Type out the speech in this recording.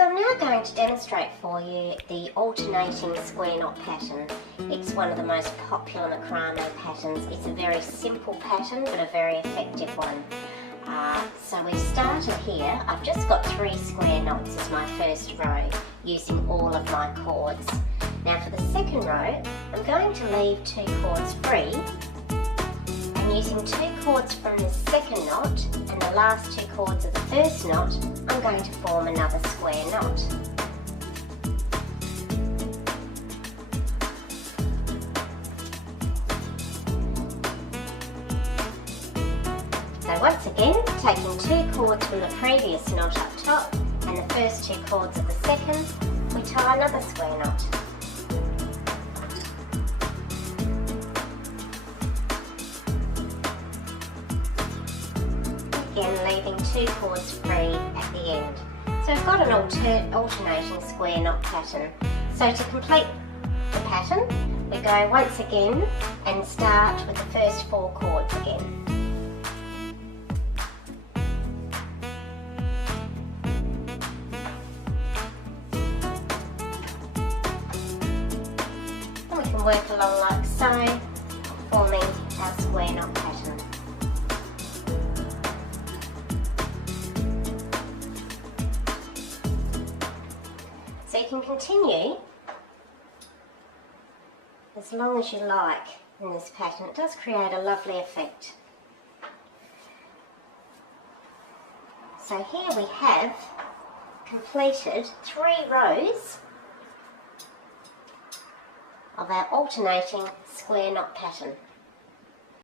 So I'm now going to demonstrate for you the alternating square knot pattern. It's one of the most popular macrame patterns. It's a very simple pattern but a very effective one. So we've started here. I've just got 3 square knots as my first row using all of my cords. Now for the second row I'm going to leave 2 cords free, and using 2 cords from the second knot and the last 2 cords of the first knot, I'm going to form another square knot. So once again, taking 2 cords from the previous knot up top and the first 2 cords of the second, we tie another square knot. Again, leaving 2 cords free at the end. So I've got an alternating square knot pattern. So to complete the pattern, we go once again and start with the first 4 cords again. And we can work along like so, forming our square knot pattern. So you can continue as long as you like in this pattern. It does create a lovely effect. So here we have completed 3 rows of our alternating square knot pattern.